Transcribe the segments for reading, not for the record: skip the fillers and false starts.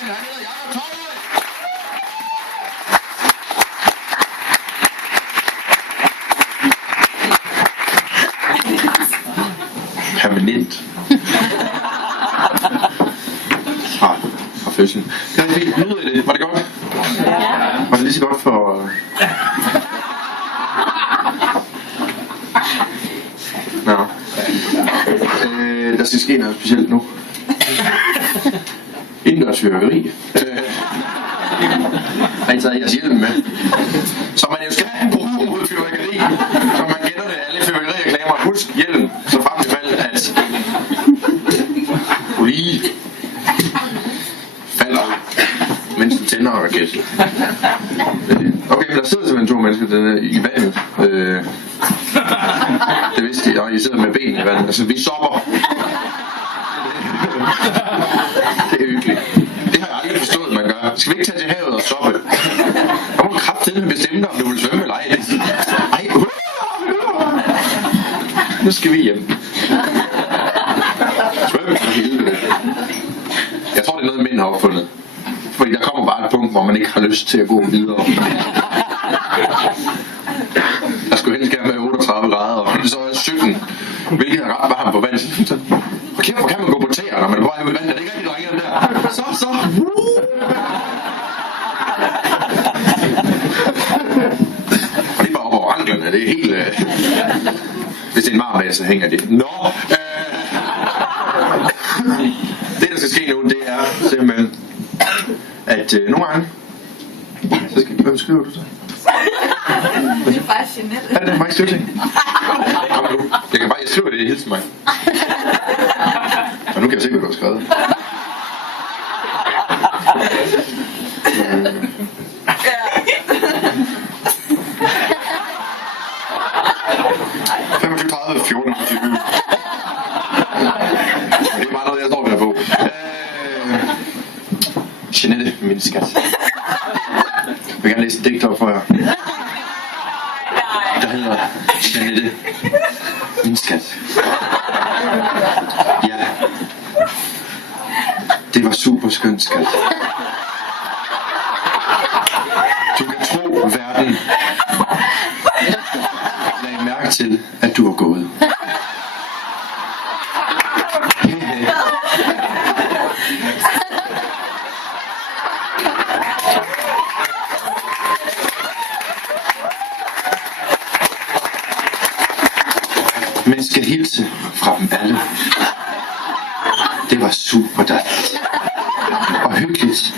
Han hedder Jakob Torøj. Permanent. Fra fødslen. Det var fint. Nyder I det? Var det godt? Var det lige så godt for... Nå. Der skal ske noget specielt nu. Indendørs fyrværkeri. Har I taget jeres hjelm med? Så man jo skal bruge mod fyrværkeri. Så man kender det alle fyrværkerireklamer. Husk hjelm, så frem i fald, at du lige falder, mens du tænder raket. Okay, men der sidder simpelthen 2 mennesker i vandet. Det vidste jeg, og I sidder med benene i vandet. Altså, vi sopper. Det er hyggeligt. Det har jeg aldrig forstået, man gør. Skal vi ikke tage til havet og soppe? Der må du kraftedeme bestemme, om du vil svømme eller ej. Ej, nu skal vi hjem. Svømme for helvede. Jeg tror, det er noget, mænd har opfundet. Fordi der kommer bare et punkt, hvor man ikke har lyst til at gå videre. Der skulle helst gerne være 38 grader, og så er 17, hvilket er ret varmt på vandet. Og kæft, hvor kan man gå på tæer, når man er på vej ud i vandet? Er det ikke rigtig drenge der? Så. Og det er bare op over anklerne, det er helt... Hvis det er en marmad, hænger det. Nå! Det, der skal ske nu, det er simpelthen, at nogle gange... Så skal... Hvad skriver du så? Det er bare Chanel. Ja, det er mig støtning. Kom nu. Jeg skriver det, hilse mig. Og nu kan jeg se, hvad du har skrevet. Ja. 25, 30, 14, 20. Det er bare noget, jeg står ved på. Jeanette, min skat. Jeg vil gerne læse et digt op for jer. Der hedder Jeanette, min skat. Ja. Det var super skønt, skat. Du kan tro, verden lagde mærke til, at du var gået. Men skal hilse fra dem alle. Det var super dejligt. Og hyggeligt.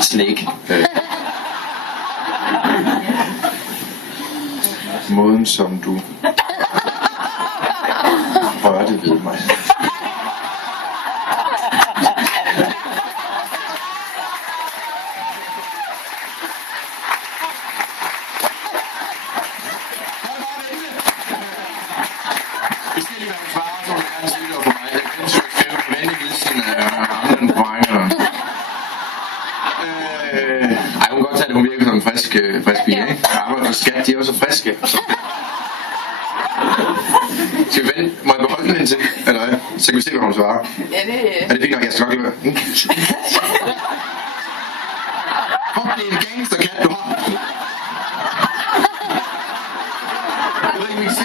Snake. Måden som du rørte ved mig. Det skal lige være en far, som gerne siger det for mig. Jeg kan ikke skrive en venlig hilsen af andre på vegne. Ej, hun kan godt tage det, hun virker som en frisk pige, ikke? Ja, og skat, de er også friske. Skal vi vente? Må jeg beholde den indtil? Eller hvad? Så kan vi se, hvad hun svarer. Ja, det... Er det fint nok? Jeg skal nok lade være. Kom, det er en gangsterkat, du har. Jeg ved ikke, hvad I kan se.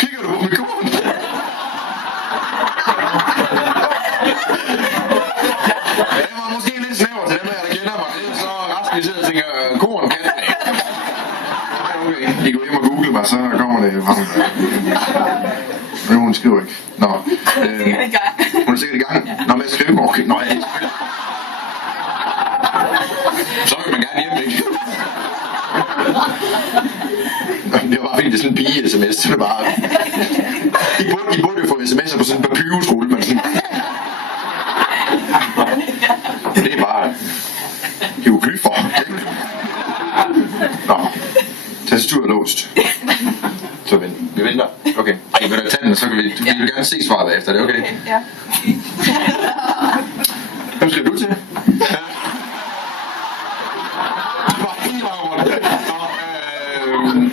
Kigger du på mit korn? Ja, det var måske lidt snæver til dem, der kender mig. Så resten vi sidder og tænker, korn kan det. Okay, I går hjem og google mig, så kommer det frem. Men hun skriver ikke. Nå. Hun er sikkert i gang. Nå, men jeg skriver. Okay, nå, jeg så vil man gerne hjem, ikke? Det var bare fordi, det er sådan en pige-sms. Det er bare... I burde jo få sms'er på sådan en papyrusrulle, men sådan... Det er bare... hieroglyffer. Tastaturet er låst. Så vi venter. Okay. Ej, vil du tage den, så kan vi vil gerne se svaret efter. Det er okay? Ja. Hvem skal du til?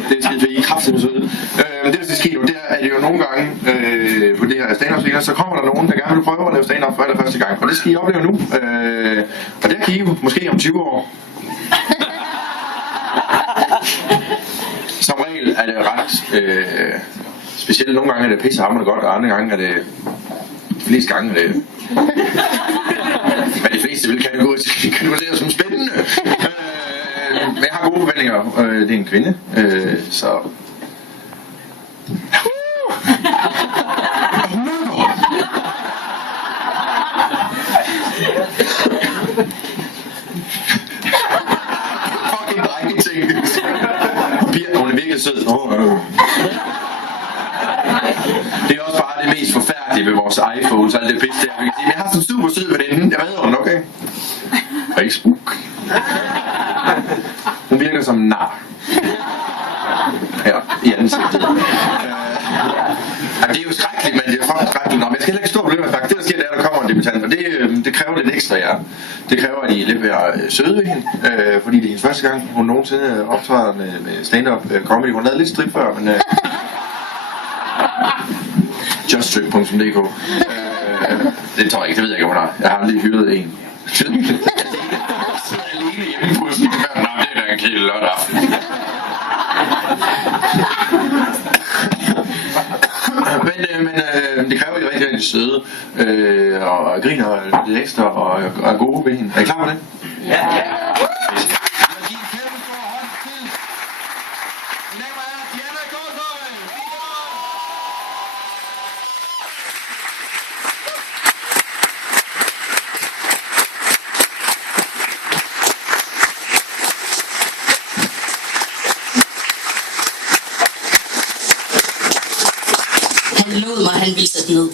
Det skal I kraftigt søde. Det, der skal ske nu, det er, at det jo nogle gange på det her stand-up-scener, så kommer der nogen, der gerne vil prøve at lave stand-up for allerførste gang. Og det skal I opleve nu. Og det kan I jo måske om 20 år. Som regel er det ret specielt. Nogle gange er det pissehamrende godt, og andre gange er det... De fleste gange er det... Men de fleste vil kategorisere som spændende. Men jeg har gode forventninger. Det er en kvinde, så... Fucking drengeting. Pia, hun er virkelig sød. Det er også bare det mest forfærdelige ved vores iPhones og alt det pisse der. Men jeg har sådan en super sød veninde. Jeg ved hun, okay? Facebook. Hun virker som nar. Her, i ansigtet. Det er jo skrækkeligt, men det er fucking skrækkeligt. Nå, men jeg skal heller ikke stå på det med faktisk. Det der sker, det er, at der kommer en debutant, og det kræver lidt ekstra, ja. Det kræver, at I er lidt mere søde ved hende, fordi det er hendes første gang, hun nogensinde optræder med stand-up comedy. Hun har lavet lidt strip før, men... juststrip.dk det tror jeg ikke, det ved jeg ikke, hun har. Jeg har lige hyret en. Jeg sidder alene hjemme på sådan en. Nå, det er da en kedelig lørdag aften. Men det kræver, at I er rigtig, rigtig søde og griner lidt ekstra og er gode ved hende. Er I klar på det? Ja. Han lod mig, han ville sætte ned.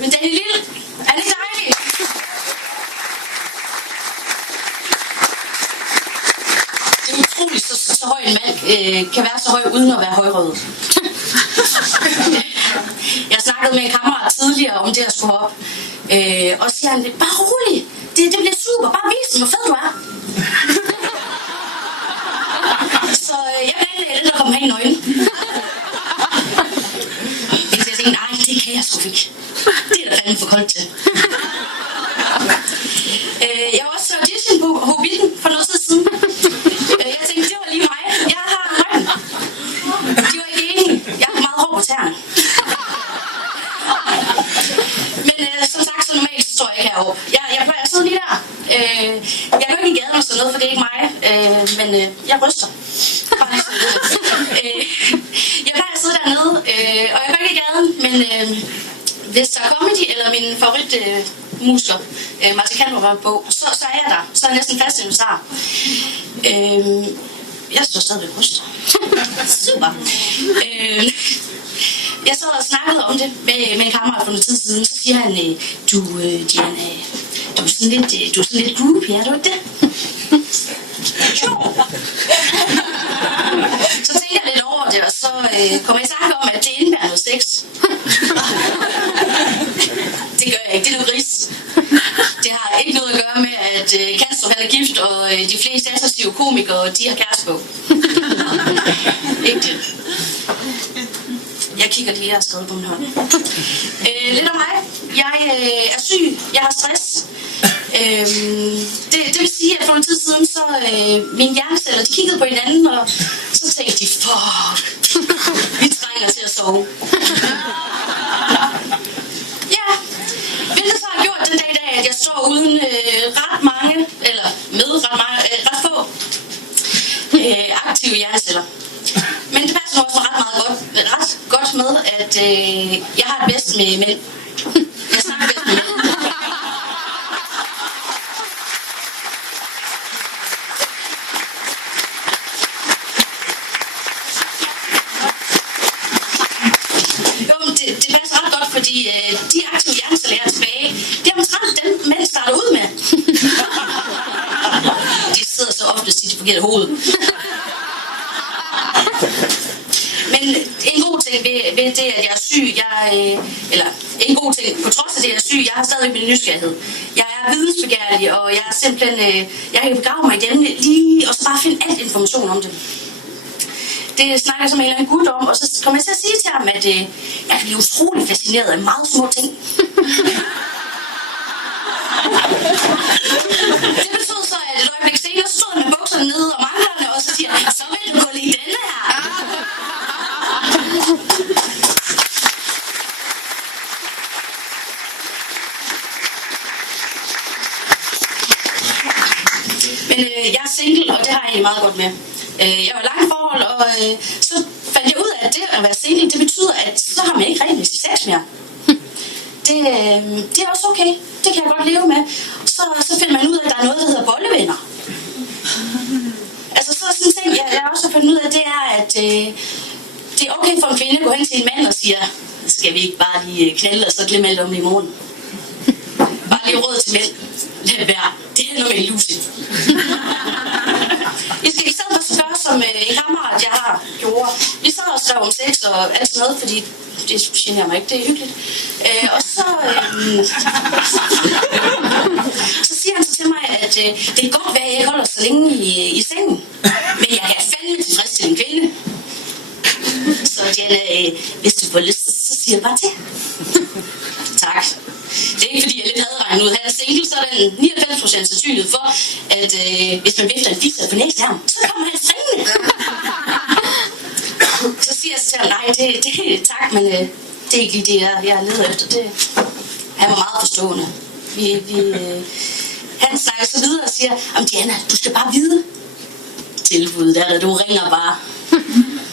Men Danny Lille, er det dejligt? Det er utroligt, så høj en mand kan være så høj uden at være højrøget. Jeg snakkede med en kammerat tidligere om det at skulle op. Og så siger han, bare rolig, det bliver super, bare vis mig, hvor fed du er. Så jeg planlagde den, der kom hen i nøglen. Nej, det kan jeg sgu ikke. Det er da fandme for koldt til. Jeg var også til audition på Hobbiten for noget tid siden. Jeg tænkte, det var lige mig. Jeg har højden. De var ikke enige. Jeg har meget hår på tæerne. Men som sagt, så normalt så står jeg ikke heroppe. Jeg plejer at sidde lige der. Jeg går ikke i gaden og sådan noget, for det er ikke mig. Men jeg ryster. Bare lige sådan lidt. Jeg plejer at sidde dernede, og jeg går ikke i gaden, men hvis der er comedy eller min favorit musiker, Martin Kantor var på, så er jeg der. Så er jeg næsten fast i inventar. Jeg står stadigvæk og ryster. Super. Jeg sad og snakkede om det med en kammerat for noget tid siden, så siger han, Diana, du er sådan lidt groupie, er du ikke det? Så tænker jeg lidt over det, og så kommer jeg i tanke om, at det indebærer noget sex. Det gør jeg ikke, det er noget gris. Det har ikke noget at gøre med, at Kanstrup er gift, og de fleste attraktive komikere, de har kæreste på. Ikke det. Jeg kigger lige, jeg har skrevet på min hånd. Lidt om mig. Jeg er syg. Jeg har stress. Det vil sige, at for en tid siden, så mine hjerneceller, de kiggede på hinanden, og så tænkte de, fuck, vi trænger til at sove. Ja, hvilket så har gjort den dag i dag, at jeg står uden ret mange, eller med ret få aktive hjerneceller. Men det passer også ret godt med, at jeg har det bedst med mænd. Jeg snakker bedst med mænd. Det passer ret godt, fordi de aktive hjerneceller, jeg er tilbage, det er omtrent dem, mænd starter ud med. De sidder så ofte i sit forkerte hoved. ting ved det, at jeg er syg. Eller en god ting, på trods af det, jeg er syg, jeg har stadig min nysgerrighed. Jeg er vidensbegærlig, og jeg er simpelthen, jeg kan begrave mig i dem lige, og så bare finde alt information om det. Det snakker som en eller anden gut om, og så kommer jeg til at sige til ham, at jeg kan blive utrolig fascineret af meget små ting. Det betød så, at et øjeblik senere, så stod jeg med bukserne nede og manglerne, og så siger jeg, så vil du gå lige denne her. Men jeg er single, og det har jeg egentlig meget godt med. Jeg var i lange forhold, og så fandt jeg ud af, at det at være single, det betyder, at så har man ikke regelmæssig sex mere. Det er også okay. Det kan jeg godt leve med. Så finder man ud af, at der er noget, der hedder bollevenner. Altså så sådan en ting, jeg også har fundet ud af, det er, at det er okay for en kvinde at gå hen til en mand og siger, skal vi ikke bare lige knalde og så glemme alt om det i morgen? Bare lige råd til mænd. Lad være. Det er noget med Lucy. I skal i stedet for gøre, som en kammerat, jeg har gjort. Vi sad og skrev om sex og alt sådan noget, fordi det generer mig ikke, det er hyggeligt. Og så siger han så til mig, at det kan godt være, at jeg ikke holder så længe i sengen, men jeg kan fandme tilfredsstille en kvinde. Så Diana, hvis du får lyst, så siger jeg bare til. Tak. Det er ikke fordi, jeg lidt havde regnet ud. Han er single, så er der en 99% sandsynlighed for, at hvis man vifter en fisser på næste arm, så kommer han springende. Så siger jeg så til ham, nej, det tak, men det er ikke lige det, jeg leder efter. Han var meget forstående. Han snakker så videre og siger, Diana, du skal bare vide. Tilbuddet er der, du ringer bare.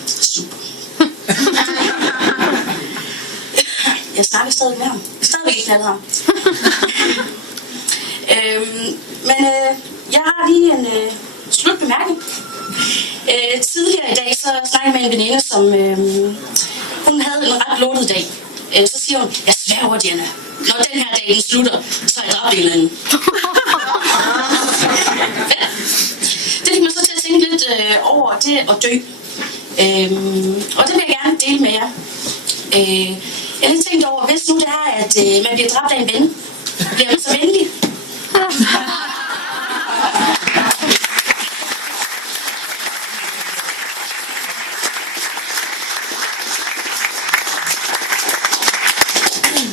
Super. Jeg snakker stadig med ham. Stadigvæk ikke knaldet ham. Jeg har lige en slutbemærkning. Tidligere i dag, så snakkede jeg med en veninde, som hun havde en ret lortet dag. Så siger hun, jeg sværger, Diana, når den her dag den slutter, så har jeg dræbt en eller anden. Det fik man så til at tænke lidt over det at dø. Og det vil jeg gerne dele med jer. Jeg har lige tænkt over, hvis nu det er, at man bliver dræbt af en ven, bliver man så venlig?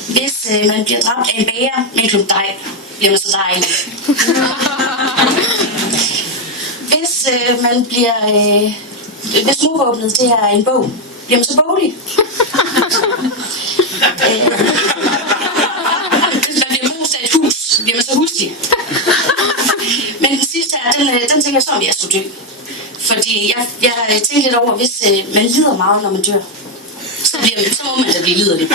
Hvis man bliver dræbt af en bager med en klump dej, bliver man så dejlig. Hvis man bliver... hvis mordvåbnet det er en bog, bliver man så boglig. Hvis man bliver boet af et hus, bliver man så huslig. Men den sidste her, den tænker jeg så, om jeg skulle dø. Fordi jeg tænker lidt over, hvis man lider meget, når man dør, så må man da blive liderlig.